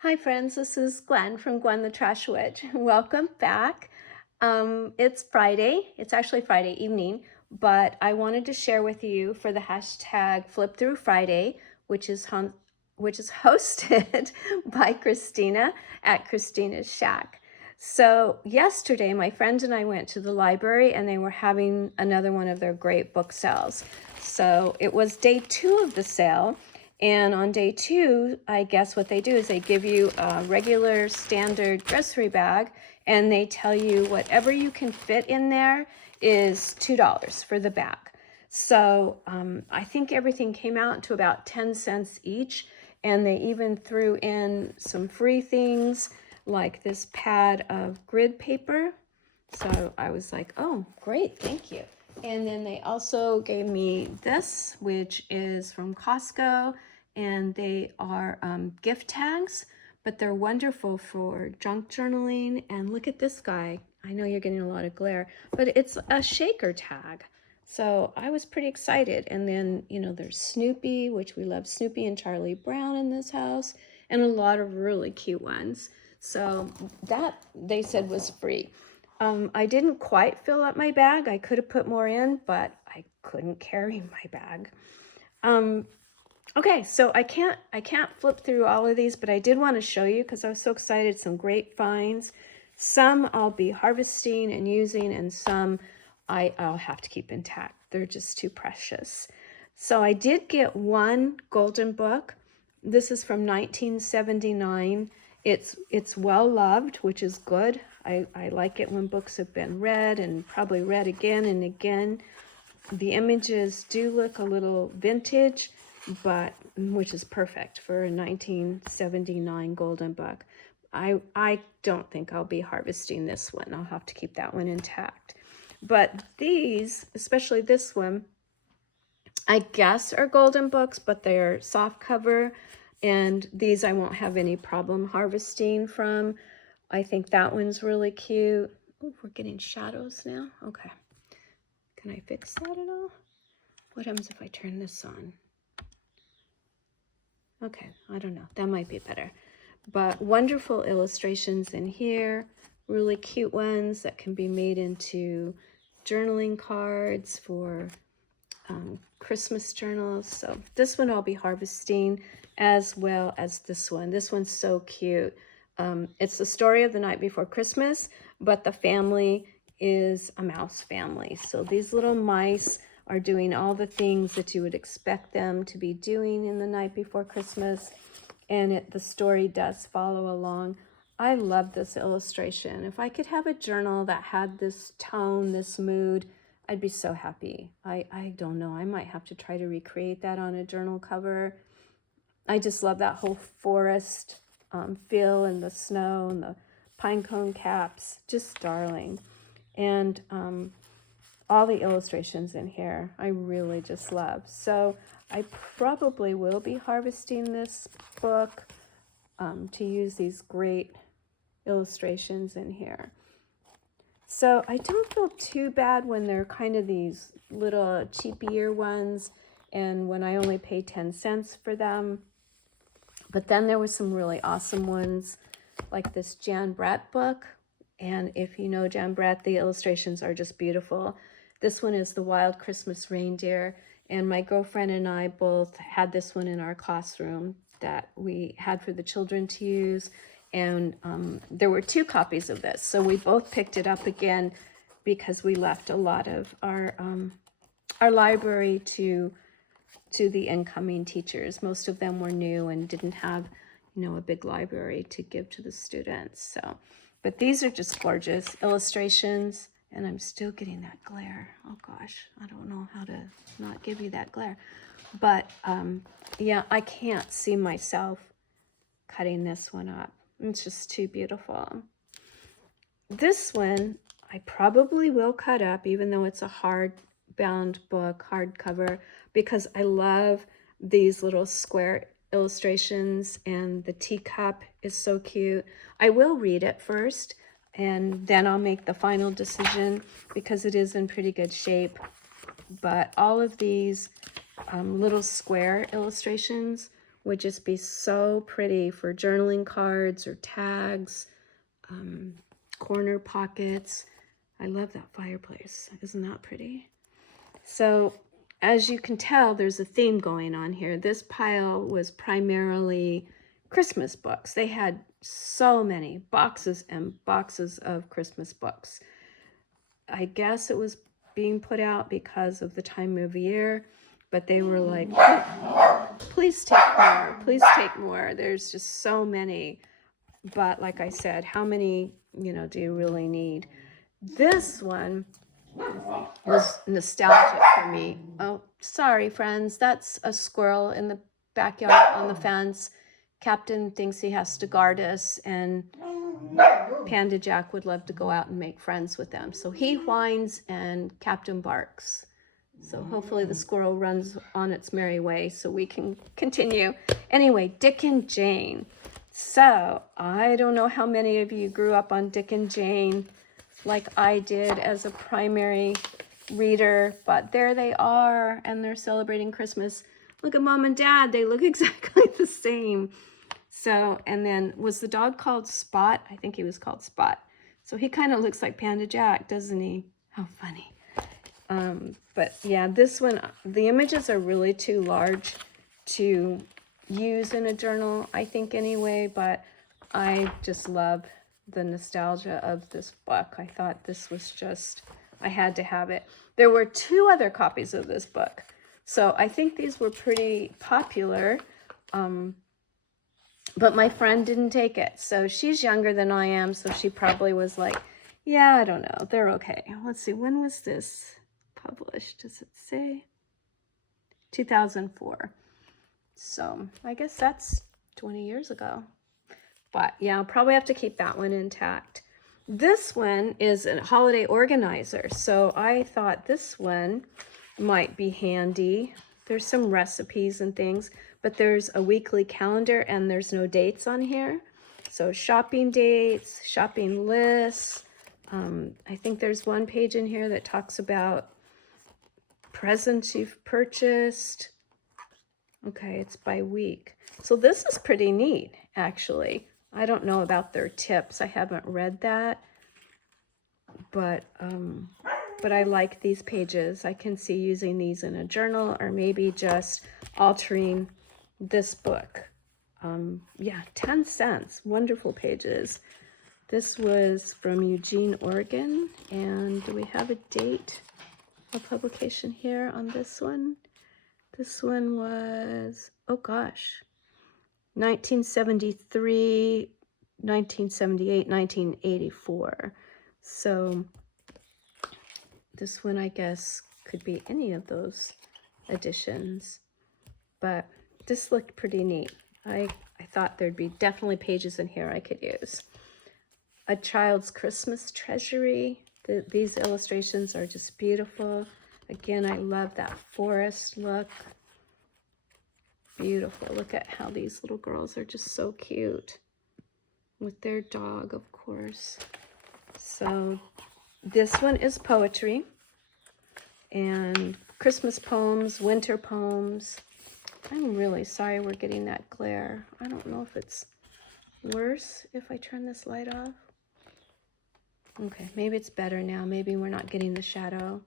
Hi friends, this is Gwen from Gwen the Trash Witch. Welcome back. It's Friday. It's actually Friday evening, but I wanted to share with you for the hashtag Flip Through Friday, which is hosted by Christina at Christina's Shack. So yesterday, my friend and I went to the library and they were having another one of their great book sales. So it was day 2 of the sale. And on day 2, I guess what they do is they give you a regular standard grocery bag and they tell you whatever you can fit in there is $2 for the bag. So I think everything came out to about 10 cents each. And they even threw in some free things like this pad of grid paper. So I was like, oh, great, thank you. And then they also gave me this, which is from Costco, and they are gift tags, but they're wonderful for junk journaling. And look at this guy. I know you're getting a lot of glare, but it's a shaker tag. So I was pretty excited. And then, there's Snoopy, which we love Snoopy and Charlie Brown in this house, and a lot of really cute ones. So that they said was free. I didn't quite fill up my bag. I could have put more in, but I couldn't carry my bag. Okay, so I can't flip through all of these, but I did want to show you because I was so excited. Some great finds. Some I'll be harvesting and using, and some I'll have to keep intact. They're just too precious. So I did get one golden book. This is from 1979. It's well loved, which is good. I like it when books have been read and probably read again and again. The images do look a little vintage, but which is perfect for a 1979 golden book. I don't think I'll be harvesting this one. I'll have to keep that one intact. But these, especially this one, I guess are golden books, but they're soft cover. And these I won't have any problem harvesting from. I think that one's really cute. Oh, we're getting shadows now. Okay. Can I fix that at all? What happens if I turn this on? Okay, I don't know. That might be better. But wonderful illustrations in here. Really cute ones that can be made into journaling cards for Christmas journals. So this one I'll be harvesting, as well as this one. This one's so cute. It's the story of the night before Christmas, but the family is a mouse family. So these little mice are doing all the things that you would expect them to be doing in the night before Christmas. And the story does follow along. I love this illustration. If I could have a journal that had this tone, this mood, I'd be so happy. I don't know. I might have to try to recreate that on a journal cover. I just love that whole forest feel and the snow and the pine cone caps. Just darling. And all the illustrations in here I really just love. So I probably will be harvesting this book to use these great illustrations in here. So I don't feel too bad when they're kind of these little cheapier ones and when I only pay 10 cents for them. But then there was some really awesome ones like this Jan Brett book. And if you know Jan Brett, the illustrations are just beautiful. This one is The Wild Christmas Reindeer. And my girlfriend and I both had this one in our classroom that we had for the children to use. And there were 2 copies of this. So we both picked it up again because we left a lot of our library to the incoming teachers. Most of them were new and didn't have, a big library to give to the students. So, but these are just gorgeous illustrations. And I'm still getting that glare. Oh gosh, I don't know how to not give you that glare. But yeah, I can't see myself cutting this one up. It's just too beautiful. This one I probably will cut up, even though it's a hardbound book, hardcover, because I love these little square illustrations and the teacup is so cute. I will read it first and then I'll make the final decision because it is in pretty good shape. But all of these little square illustrations would just be so pretty for journaling cards or tags, corner pockets. I love that fireplace. Isn't that pretty? So as you can tell, there's a theme going on here. This pile was primarily Christmas books. They had so many boxes and boxes of Christmas books. I guess it was being put out because of the time of year, but they were like, please take more, please take more. There's just so many. But like I said, how many, do you really need? This one was nostalgic for me. Oh, sorry, friends. That's a squirrel in the backyard on the fence. Captain thinks he has to guard us, and Panda Jack would love to go out and make friends with them. So he whines and Captain barks. So hopefully the squirrel runs on its merry way so we can continue. Anyway, Dick and Jane. So I don't know how many of you grew up on Dick and Jane like I did as a primary reader, but there they are, and they're celebrating Christmas. Look at Mom and Dad. They look exactly the same. So, and then was the dog called Spot? I think he was called Spot. So he kind of looks like Panda Jack, doesn't he? How funny. But yeah, this one, the images are really too large to use in a journal, I think anyway, but I just love the nostalgia of this book. I thought this was just, I had to have it. There were 2 other copies of this book. So I think these were pretty popular, but my friend didn't take it. So she's younger than I am, so she probably was like, yeah, I don't know, they're okay. Let's see, when was this published? Does it say? 2004. So I guess that's 20 years ago. But yeah, I'll probably have to keep that one intact. This one is a holiday organizer. So I thought this one might be handy. There's some recipes and things, but there's a weekly calendar and there's no dates on here. So shopping dates, shopping lists. I think there's one page in here that talks about presents you've purchased. Okay, it's by week. So this is pretty neat, actually. I don't know about their tips. I haven't read that. But I like these pages. I can see using these in a journal or maybe just altering this book. Yeah, 10 cents. Wonderful pages. This was from Eugene, Oregon. And do we have a date of publication here on this one? This one was, oh gosh, 1973, 1978, 1984. So this one, I guess, could be any of those editions. But this looked pretty neat. I thought there'd be definitely pages in here I could use. A Child's Christmas Treasury. These illustrations are just beautiful. Again, I love that forest look. Beautiful. Look at how these little girls are just so cute. With their dog, of course. So this one is poetry. And Christmas poems, winter poems. I'm really sorry we're getting that glare. I don't know if it's worse if I turn this light off. Okay, maybe it's better now. Maybe we're not getting the shadow.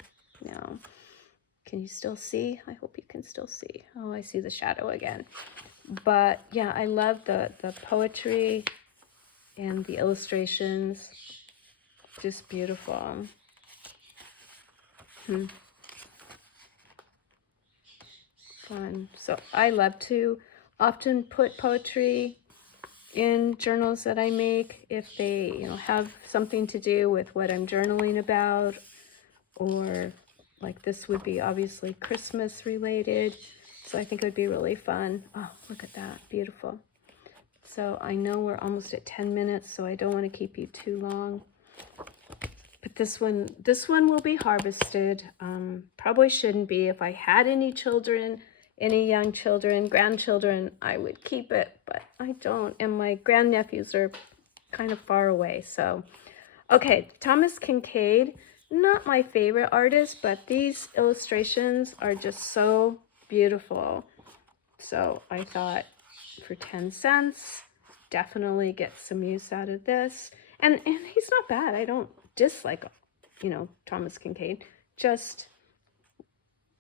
No. Can you still see? I hope you can still see. Oh, I see the shadow again. But yeah, I love the poetry and the illustrations. Just beautiful. Fun. So I love to often put poetry in journals that I make if they, have something to do with what I'm journaling about, or like this would be obviously Christmas related. So I think it would be really fun. Oh, look at that. Beautiful. So I know we're almost at 10 minutes, so I don't want to keep you too long. But this one will be harvested. Probably shouldn't be. If I had any children, any young children, grandchildren, I would keep it, but I don't. And my grandnephews are kind of far away. So, okay, Thomas Kincaid, not my favorite artist, but these illustrations are just so beautiful. So I thought for 10 cents. Definitely get some use out of this. And he's not bad. I don't dislike, you know, Thomas Kincaid. Just,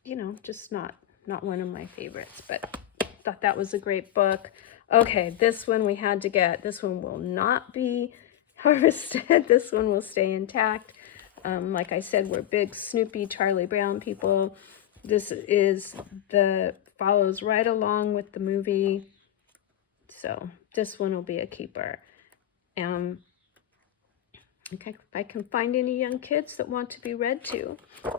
you know, just not one of my favorites, but thought that was a great book. Okay, this one we had to get. This one will not be harvested. This one will stay intact. Like I said, we're big Snoopy, Charlie Brown people. This is follows right along with the movie. So this one will be a keeper. Okay, if I can find any young kids that want to be read to,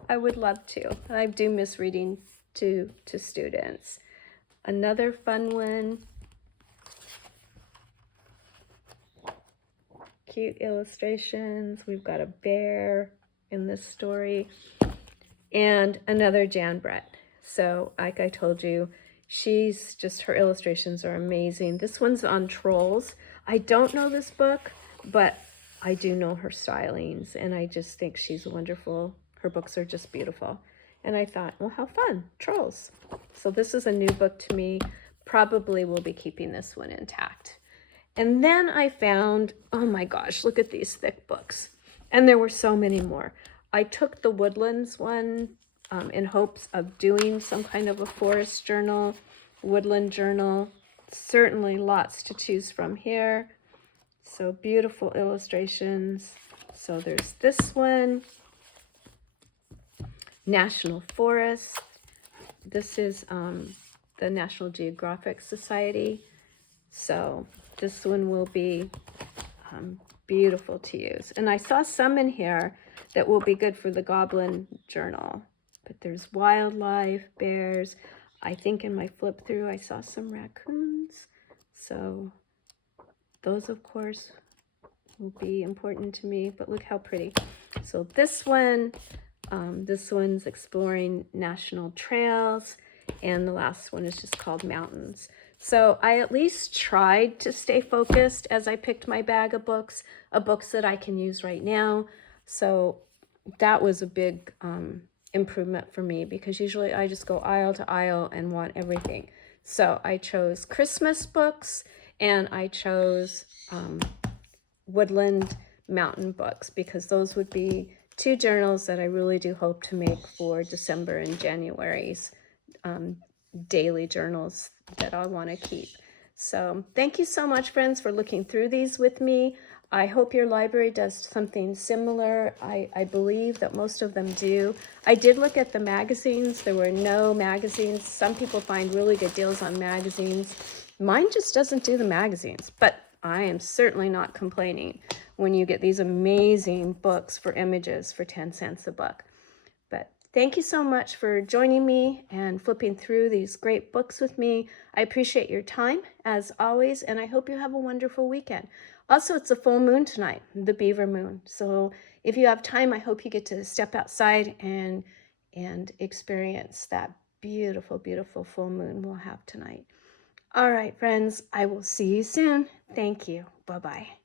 I would love to. I do miss reading to students. Another fun one. Cute illustrations. We've got a bear in this story. And another Jan Brett. So like I told you, her illustrations are amazing. This one's on trolls. I don't know this book, but I do know her stylings, and I just think she's wonderful. Her books are just beautiful. And I thought, well, how fun, trolls. So this is a new book to me. Probably will be keeping this one intact. And then I found, oh my gosh, look at these thick books. And there were so many more. I took the Woodlands one in hopes of doing some kind of a forest journal, woodland journal. Certainly lots to choose from here. So beautiful illustrations. So there's this one, National Forest. This is the National Geographic Society. So this one will be beautiful to use. And I saw some in here that will be good for the Goblin Journal. But there's wildlife, bears. I think in my flip through I saw some raccoons. So those, of course, will be important to me. But look how pretty. So this one's exploring national trails. And the last one is just called Mountains. So I at least tried to stay focused as I picked my bag of books that I can use right now. So that was a big improvement for me, because usually I just go aisle to aisle and want everything. So I chose Christmas books, and I chose woodland mountain books, because those would be two journals that I really do hope to make for December and January's daily journals that I want to keep. So thank you so much, friends, for looking through these with me. I hope your library does something similar. I believe that most of them do. I did look at the magazines. There were no magazines. Some people find really good deals on magazines. Mine just doesn't do the magazines, but I am certainly not complaining when you get these amazing books for images for 10 cents a book. But thank you so much for joining me and flipping through these great books with me. I appreciate your time, as always, and I hope you have a wonderful weekend. Also, it's a full moon tonight, the beaver moon. So if you have time, I hope you get to step outside and experience that beautiful, beautiful full moon we'll have tonight. All right, friends, I will see you soon. Thank you. Bye-bye.